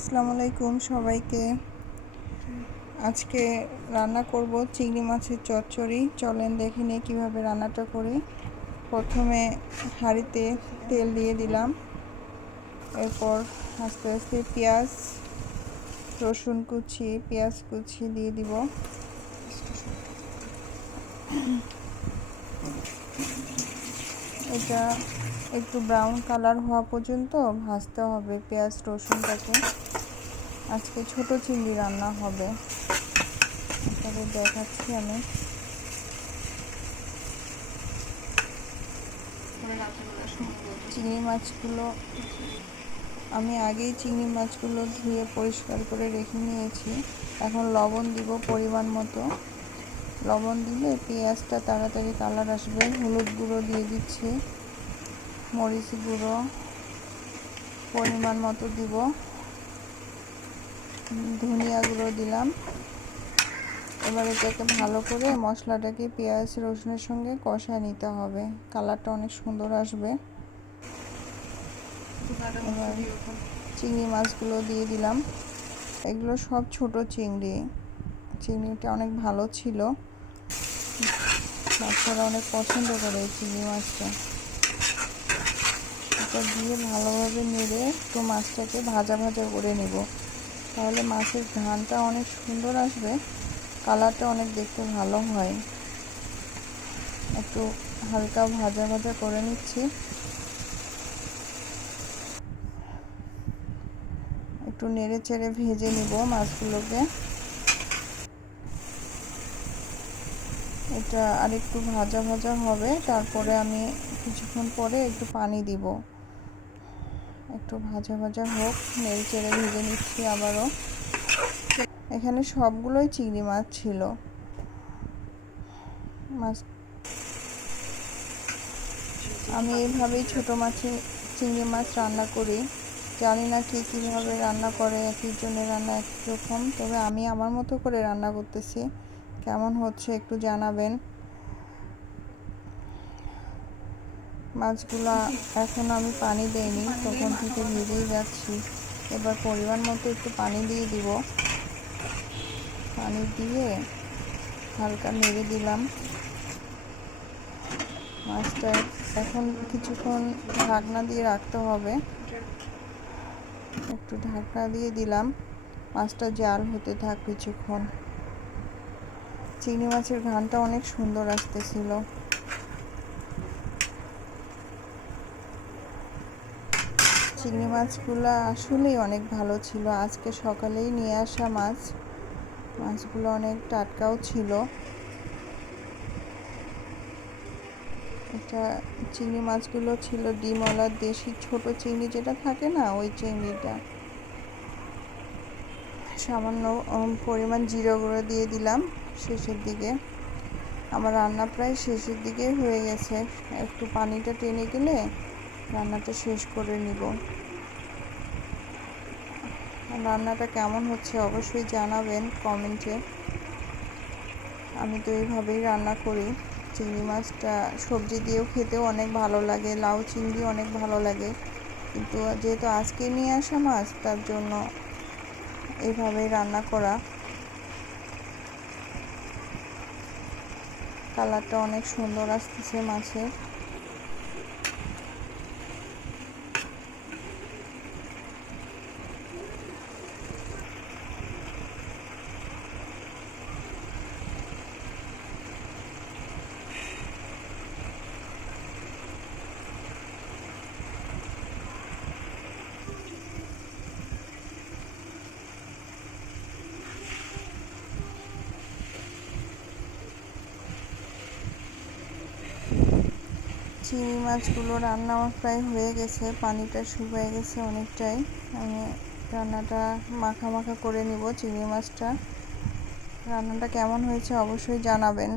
আসসালামু আলাইকুম সবাইকে। আজকে রান্না করব চিংড়ি মাছের চচ্চড়ি। চলেন দেখে নিই কীভাবে রান্নাটা করি। প্রথমে হাঁড়িতে তেল দিয়ে দিলাম, এরপর আস্তে আস্তে পেঁয়াজ, রসুন কুচি, পেঁয়াজ কুচি দিয়ে দিব। এটা একটু ব্রাউন কালার হওয়া পর্যন্ত ভাজতে হবে পেঁয়াজ রসুনটাকে। আজকে ছোট চিংড়ি রান্না হবে, আপনাদের দেখাচ্ছি আমি। চিংড়ি মাছগুলো আমি আগেই চিংড়ি মাছগুলো ধুয়ে পরিষ্কার করে রেখে নিয়েছি। এখন লবণ দিব পরিমাণ মতো। লবণ দিলে পেঁয়াজটা তাড়াতাড়ি কালার আসবে। হলুদ গুঁড়ো দিয়ে দিচ্ছি, মরিচ গুঁড়ো পরিমাণ মতো দিব, ধনিয়া গুঁড়ো দিলাম। এবার এটাকে ভালো করে মশলাটাকে পেঁয়াজ রসুনের সঙ্গে কষায় নিতে হবে, কালারটা অনেক সুন্দর আসবে। এবার চিংড়ি মাছগুলো দিয়ে দিলাম। এগুলো সব ছোট চিংড়ি। চিংড়িটা অনেক ভালো ছিল, বাচ্চারা অনেক পছন্দ করে এই চিংড়ি মাছটা। এটা দিয়ে ভালোভাবে নেড়ে একটু মাছটাকে ভাজা ভাজা করে নেব, তাহলে মাছের ঘ্রাণটা অনেক সুন্দর আসবে, কালারটা অনেক দেখতে ভালো হয়। একটু হালকা ভাজা ভাজা করে নিচ্ছি। একটু নেড়ে চেড়ে ভেজে নিব মাছগুলোকে। এটা আরেকটু ভাজা ভাজা হবে, তারপরে আমি কিছুক্ষণ পরে একটু পানি দিব। একটু ভাজা ভাজা হোক, নেড়ে চেড়ে ভেজে নিচ্ছি আবারও। এখানে সবগুলোই চিংড়ি মাছ ছিল। মাছ আমি এইভাবেই ছোটো মাছে চিংড়ি মাছ রান্না করি। জানি না কে কীভাবে রান্না করে, এক একজনের রান্না এক রকম, তবে আমি আমার মতো করে রান্না করতেছি। কেমন হচ্ছে একটু জানাবেন। মাছগুলা এখন আমি পানি দেইনি, তখন থেকে ভেজেই যাচ্ছি। এবার পরিমাণ মতো একটু পানি দিয়ে দিব। পানি দিয়ে হালকা নেড়ে দিলাম মাছটা। এখন কিছুক্ষণ ঢাকনা দিয়ে রাখতে হবে। একটু ঢাকনা দিয়ে দিলাম, মাছটা জাল হতে থাক কিছুক্ষণ। চিংড়ি মাছের ঘ্রাণটা অনেক সুন্দর আসতেছিল। চিংড়ি মাছগুলো আসলেই অনেক ভালো ছিল। আজকে সকালেই নিয়ে আসা মাছ, মাছগুলো অনেক টাটকাও ছিল। এটা চিংড়ি মাছগুলো ছিল ডিমওয়ালার দেশি ছোট চিংড়ি যেটা থাকে না, ওই চিংড়িটা। সামান্য পরিমাণ জিরা গুঁড়ো দিয়ে দিলাম শেষের দিকে। আমার রান্না প্রায় শেষের দিকে হয়ে গেছে, একটু পানিটা টেনে গেলে রান্নাটা শেষ করে নিব। রান্নাটা কেমন হচ্ছে অবশ্যই জানাবেন কমেন্টে। আমি তো এইভাবেই রান্না করি। চিংড়ি মাছটা সবজি দিয়েও খেতেও অনেক ভালো লাগে, লাউ চিংড়ি অনেক ভালো লাগে, কিন্তু যেহেতু আজকে নিয়ে আসা মাছ, তার জন্য এইভাবেই রান্না করা। কালারটা অনেক সুন্দর আসতেছে মাছের। চিংড়ি মাছগুলো রান্না আমার প্রায় হয়ে গেছে, পানিটা শুকিয়ে গেছে অনেকটাই। আমি রান্নাটা মাখা মাখা করে নিব চিংড়ি মাছটা। রান্নাটা কেমন হয়েছে অবশ্যই জানাবেন।